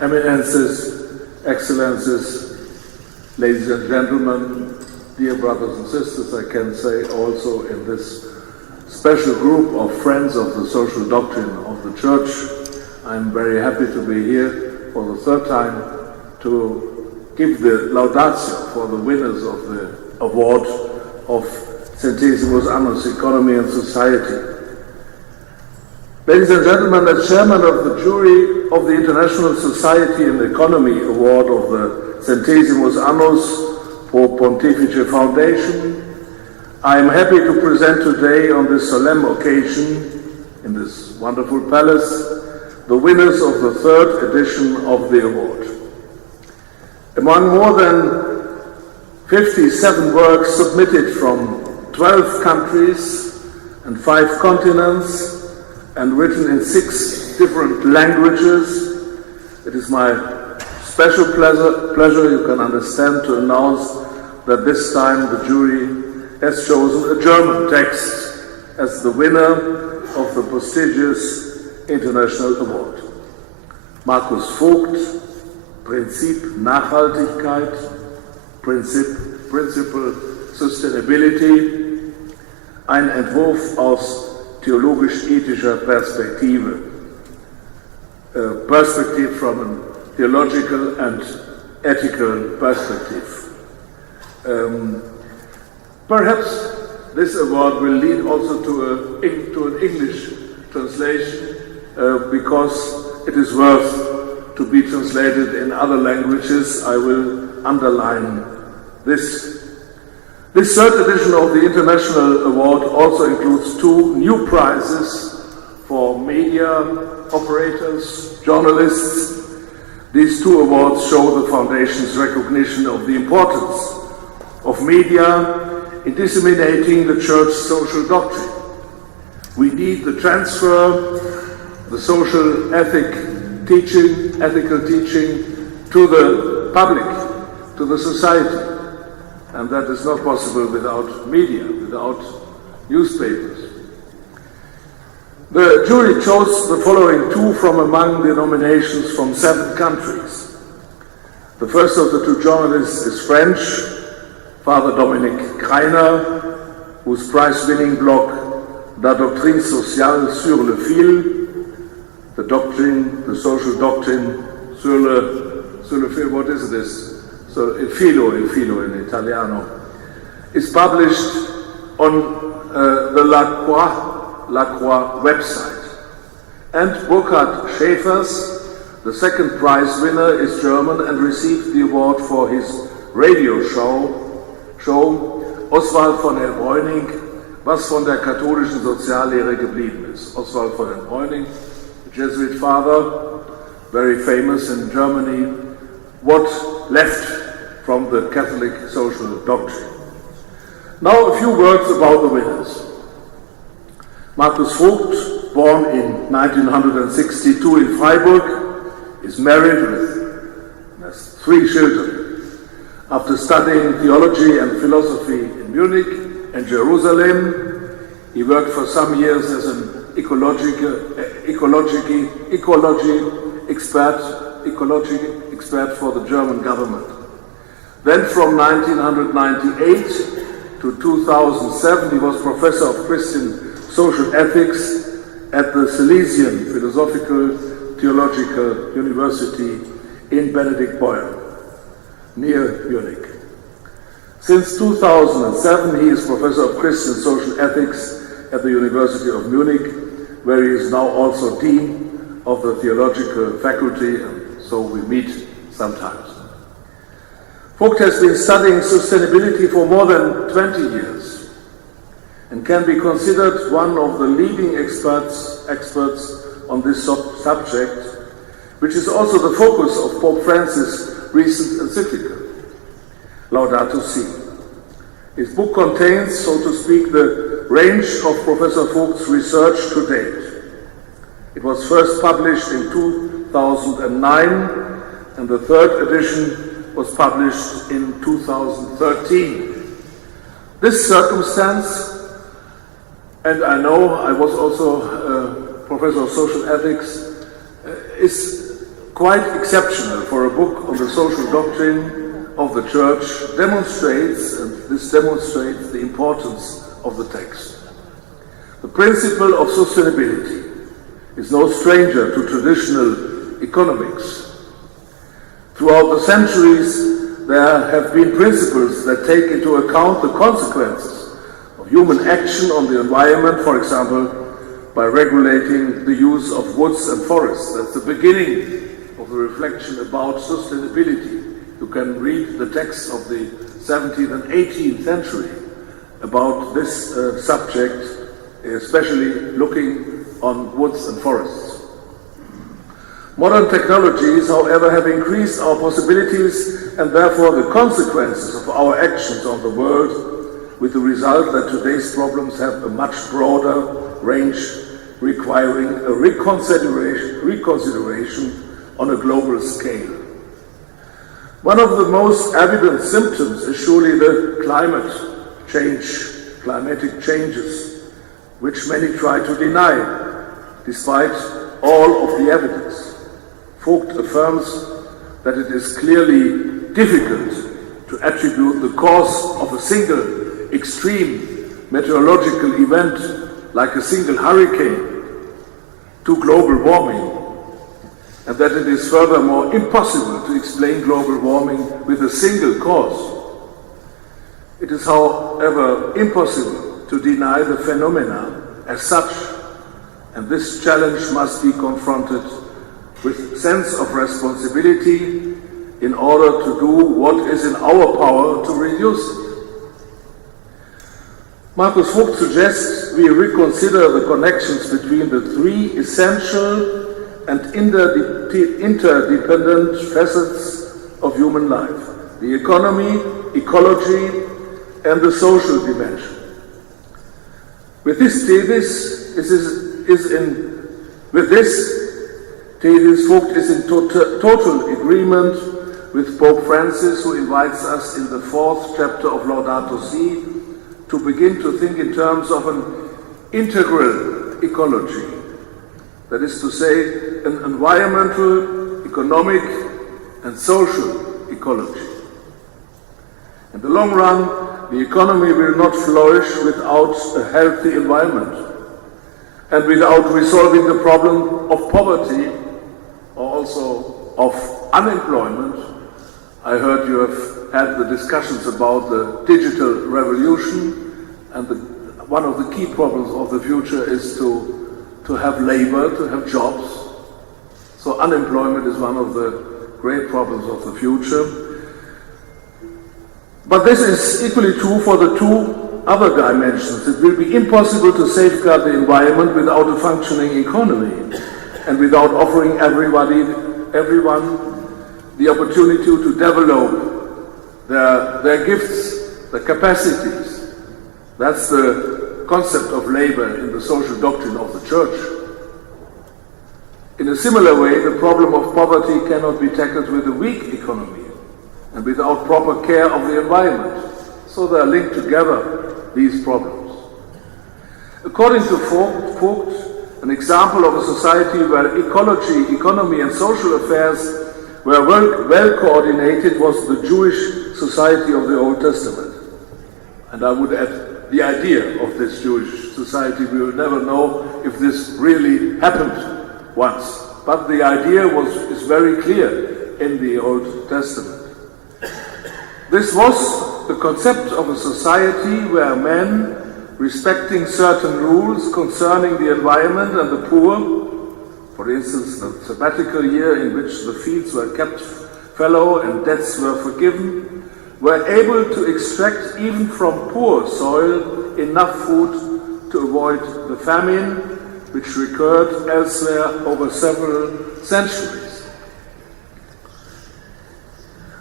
Eminences, Excellencies, ladies and gentlemen, dear brothers and sisters, I can say also in this special group of friends of the social doctrine of the Church, I'm very happy to be here for the third time to give the laudatio for the winners of the award of Centesimus Annus Economy and Society. Ladies and gentlemen, as chairman of the jury of the International Society and Economy Award of the Centesimus Annus for Pontifice Foundation, I am happy to present today on this solemn occasion, in this wonderful palace, the winners of the third edition of the award. Among more than 57 works submitted from 12 countries and 5 continents, and written in 6 different languages, it is my special pleasure, you can understand, to announce that this time the jury has chosen a German text as the winner of the prestigious international award. Markus Vogt, Prinzip Nachhaltigkeit, Principle Sustainability, ein Entwurf aus theologisch-ethischer Perspektive, a perspective from a theological and ethical perspective. Perhaps this award will lead also to an English translation because it is worth to be translated in other languages. I will underline this. This third edition of the International Award also includes 2 new prizes for media operators, journalists. These 2 awards show the Foundation's recognition of the importance of media in disseminating the Church's social doctrine. We need the transfer, the social ethical teaching to the public, to the society. And that is not possible without media, without newspapers. The jury chose the following 2 from among the nominations from 7 countries. The first of the 2 journalists is French, Father Dominique Kreiner, whose prize-winning blog, La Doctrine Sociale sur le Fil, the social doctrine sur le fil, what is this? So il filo in Italiano, is published on the La Croix website. And Burkhard Schäfers, the second prize winner, is German and received the award for his radio show Oswald von der Bräuning, was von der katholischen Soziallehre geblieben ist. Oswald von der Bräuning, a Jesuit father, very famous in Germany, what left from the Catholic social doctrine. Now a few words about the winners. Markus Vogt, born in 1962 in Freiburg, is married with has 3 children. After studying theology and philosophy in Munich and Jerusalem, he worked for some years as an ecology expert for the German government. Then from 1998 to 2007, he was professor of Christian social ethics at the Silesian Philosophical Theological University in Benediktbeuern, near Munich. Since 2007, he is professor of Christian social ethics at the University of Munich, where he is now also dean of the theological faculty, and so we meet sometimes. Vogt has been studying sustainability for more than 20 years and can be considered one of the leading experts on this subject, which is also the focus of Pope Francis' recent encyclical, Laudato Si. His book contains, so to speak, the range of Professor Vogt's research to date. It was first published in 2009, and the third edition was published in 2013. This circumstance, and I know I was also a professor of social ethics, is quite exceptional for a book on the social doctrine of the Church, demonstrates the importance of the text. The principle of sustainability is no stranger to traditional economics. Throughout the centuries, there have been principles that take into account the consequences of human action on the environment, for example, by regulating the use of woods and forests. That's the beginning of the reflection about sustainability. You can read the text of the 17th and 18th century about this subject, especially looking on woods and forests. Modern technologies, however, have increased our possibilities and therefore the consequences of our actions on the world, with the result that today's problems have a much broader range, requiring a reconsideration on a global scale. One of the most evident symptoms is surely the climatic changes, which many try to deny, despite all of the evidence. Vogt affirms that it is clearly difficult to attribute the cause of a single extreme meteorological event, like a single hurricane, to global warming, and that it is furthermore impossible to explain global warming with a single cause. It is, however, impossible to deny the phenomena as such, and this challenge must be confronted with sense of responsibility in order to do what is in our power to reduce it. Marcus Vogt suggests we reconsider the connections between the three essential and interdependent facets of human life: the economy, ecology, and the social dimension. With this thesis, Vogt is in total agreement with Pope Francis, who invites us in the 4th chapter of Laudato Si to begin to think in terms of an integral ecology. That is to say, an environmental, economic, and social ecology. In the long run, the economy will not flourish without a healthy environment and without resolving the problem of poverty or also of unemployment. I heard you have had the discussions about the digital revolution, and one of the key problems of the future is to have labor, to have jobs. So unemployment is one of the great problems of the future. But this is equally true for the two other dimensions. It will be impossible to safeguard the environment without a functioning economy and without offering everyone the opportunity to develop their gifts, their capacities. That's the concept of labor in the social doctrine of the Church. In a similar way, the problem of poverty cannot be tackled with a weak economy and without proper care of the environment. So they are linked together, these problems. According to Vogt, an example of a society where ecology, economy, and social affairs were well coordinated was the Jewish society of the Old Testament. And I would add, the idea of this Jewish society. We will never know if this really happened once. But the idea is very clear in the Old Testament. This was the concept of a society where men, respecting certain rules concerning the environment and the poor, for instance, the sabbatical year in which the fields were kept fallow and debts were forgiven, were able to extract even from poor soil enough food to avoid the famine, which recurred elsewhere over several centuries.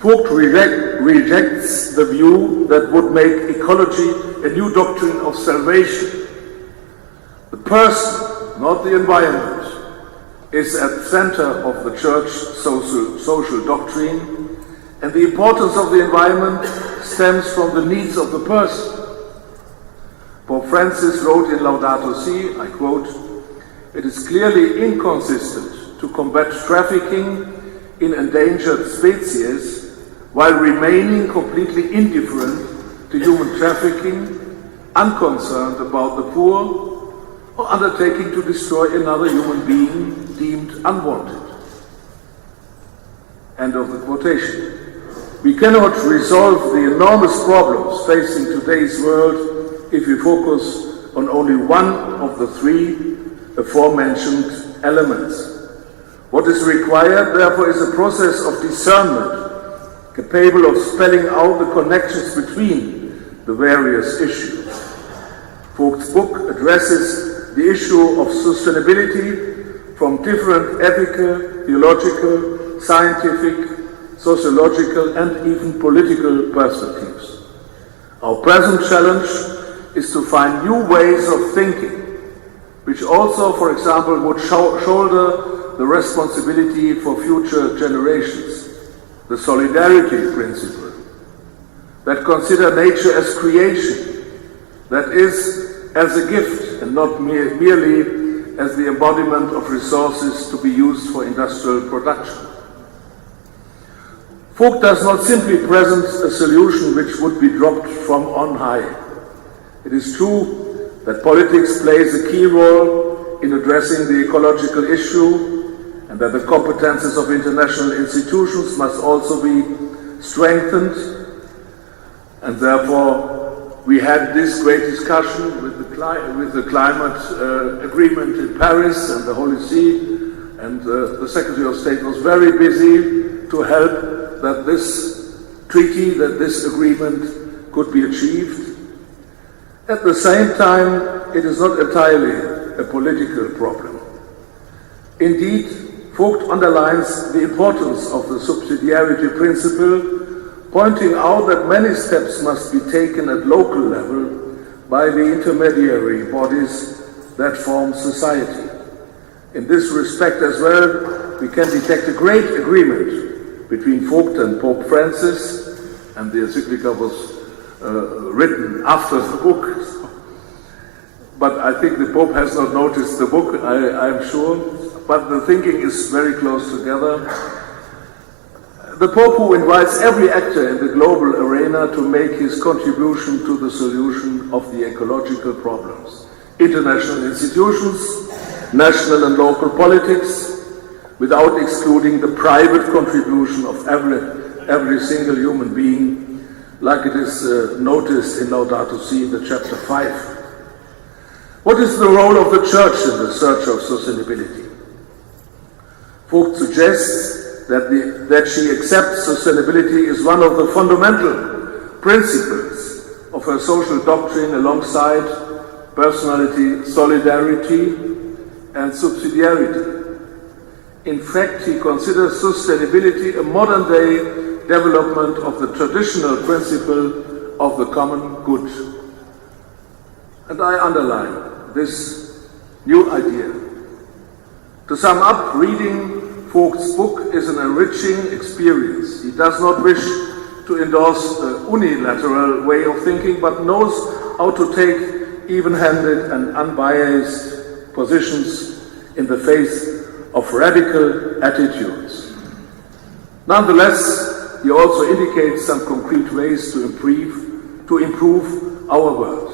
Vogt rejects the view that would make ecology a new doctrine of salvation. The person, not the environment, is at the center of the Church social doctrine, and the importance of the environment stems from the needs of the person. Pope Francis wrote in Laudato Si, I quote, "It is clearly inconsistent to combat trafficking in endangered species while remaining completely indifferent to human trafficking, unconcerned about the poor, or undertaking to destroy another human being deemed unwanted. End of the quotation. We cannot resolve the enormous problems facing today's world if we focus on only one of the three aforementioned elements. What is required, therefore, is a process of discernment capable of spelling out the connections between the various issues. Vogt's book addresses the issue of sustainability from different ethical, theological, scientific, sociological, and even political perspectives. Our present challenge is to find new ways of thinking, which also, for example, would shoulder the responsibility for future generations, the solidarity principle, that consider nature as creation, that is, as a gift and not merely as the embodiment of resources to be used for industrial production. Vogt does not simply present a solution which would be dropped from on high. It is true that politics plays a key role in addressing the ecological issue, and that the competences of international institutions must also be strengthened, and therefore we had this great discussion with the climate agreement in Paris and the Holy See, and the Secretary of State was very busy to help that this treaty, that this agreement could be achieved. At the same time, it is not entirely a political problem. Indeed, Vogt underlines the importance of the subsidiarity principle, pointing out that many steps must be taken at local level by the intermediary bodies that form society. In this respect as well, we can detect a great agreement between Vogt and Pope Francis, and the encyclica was written after the book. But I think the Pope has not noticed the book, I'm sure, but the thinking is very close together. The Pope, who invites every actor in the global arena to make his contribution to the solution of the ecological problems. International institutions, national and local politics, without excluding the private contribution of every single human being, like it is noticed in Laudato Si in the chapter 5. What is the role of the Church in the search of sustainability? Vogt suggests that she accepts sustainability as one of the fundamental principles of her social doctrine alongside personality, solidarity, and subsidiarity. In fact, he considers sustainability a modern-day development of the traditional principle of the common good. And I underline this new idea. To sum up, reading Vogt's book is an enriching experience. He does not wish to endorse a unilateral way of thinking, but knows how to take even-handed and unbiased positions in the face of radical attitudes. Nonetheless, he also indicates some concrete ways to improve our world.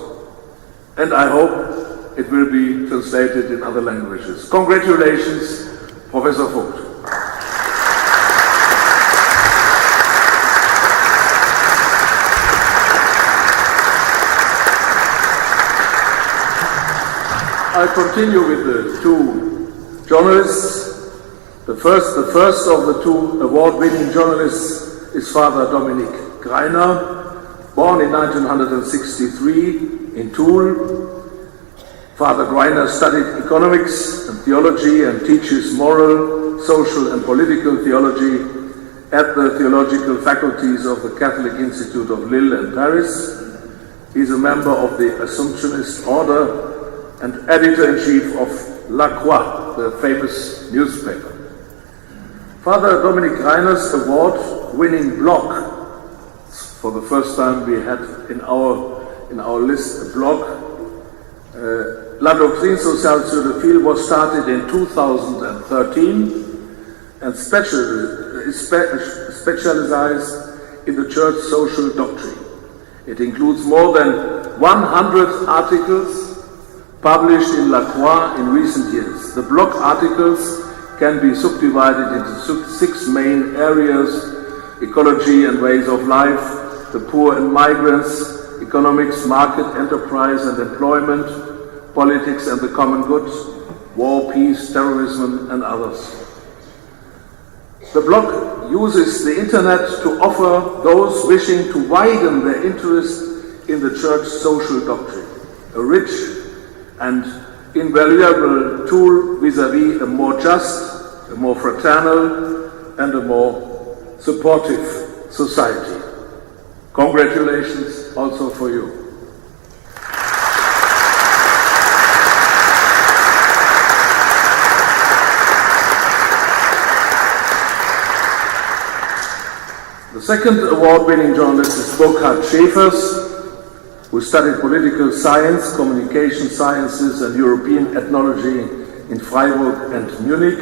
And I hope it will be translated in other languages. Congratulations, Professor Vogt. I continue with the two journalists. The first of the two award-winning journalists is Father Dominic Greiner, born in 1963 in Toul. Father Greiner studied economics and theology and teaches moral, social and political theology at the theological faculties of the Catholic Institute of Lille and Paris. He is a member of the Assumptionist Order and editor-in-chief of La Croix, the famous newspaper. Father Dominic Reiner's award-winning blog, for the first time we had in our list a blog, La Doctrine Sociale sur le Fil, was started in 2013 and specialized in the Church social doctrine. It includes more than 100 articles published in La Croix in recent years. The blog articles can be subdivided into 6 main areas: ecology and ways of life, the poor and migrants, economics, market, enterprise and employment, politics and the common good, war, peace, terrorism and others. The blog uses the internet to offer those wishing to widen their interest in the Church social doctrine a rich and invaluable tool vis-à-vis a more just, a more fraternal and a more supportive society. Congratulations also for you. The second award-winning journalist is Burkhard Schäfers, who studied political science, communication sciences and European ethnology in Freiburg and Munich.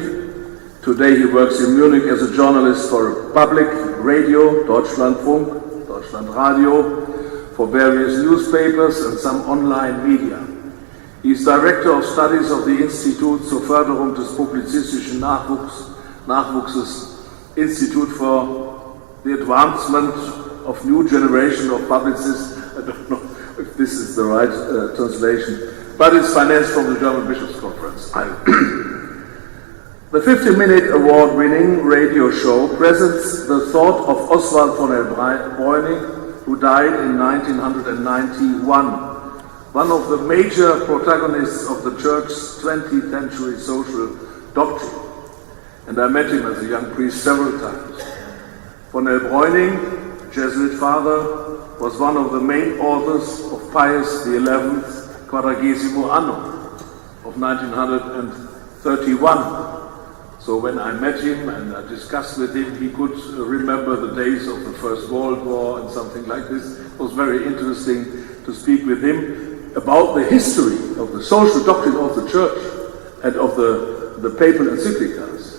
Today he works in Munich as a journalist for public radio, Deutschlandfunk, Deutschlandradio, for various newspapers and some online media. He is Director of Studies of the Institut zur Förderung des publizistischen Nachwuchses, Institute for the Advancement of New Generation of Publicists. I don't know if this is the right translation, but it's financed from the German Bishops' Conference. The 50-minute award-winning radio show presents the thought of Oswald von der Breuning, who died in 1991, one of the major protagonists of the Church's 20th century social doctrine. And I met him as a young priest several times. Von der Breuning, Jesuit father, was one of the main authors of Pius XI's Quadragesimo Anno of 1931. So when I met him and I discussed with him, he could remember the days of the First World War and something like this. It was very interesting to speak with him about the history of the social doctrine of the Church and of the papal encyclicals.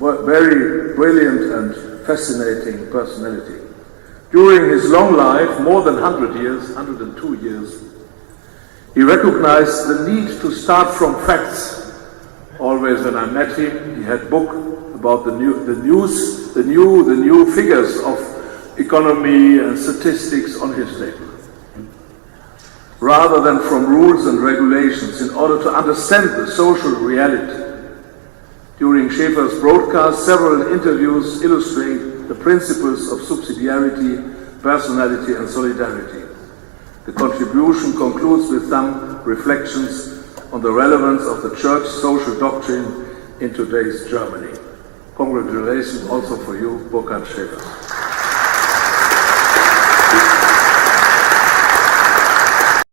Very brilliant and fascinating personality. During his long life, more than 100 years, 102 years, he recognized the need to start from facts. Always when I met him, he had a book about the new figures of economy and statistics on his table. Rather than from rules and regulations, in order to understand the social reality. During Schäfer's broadcast, several interviews illustrate the principles of subsidiarity, personality and solidarity. The contribution concludes with some reflections on the relevance of the Church social doctrine in today's Germany. Congratulations also for you, Burkhard Schäfer.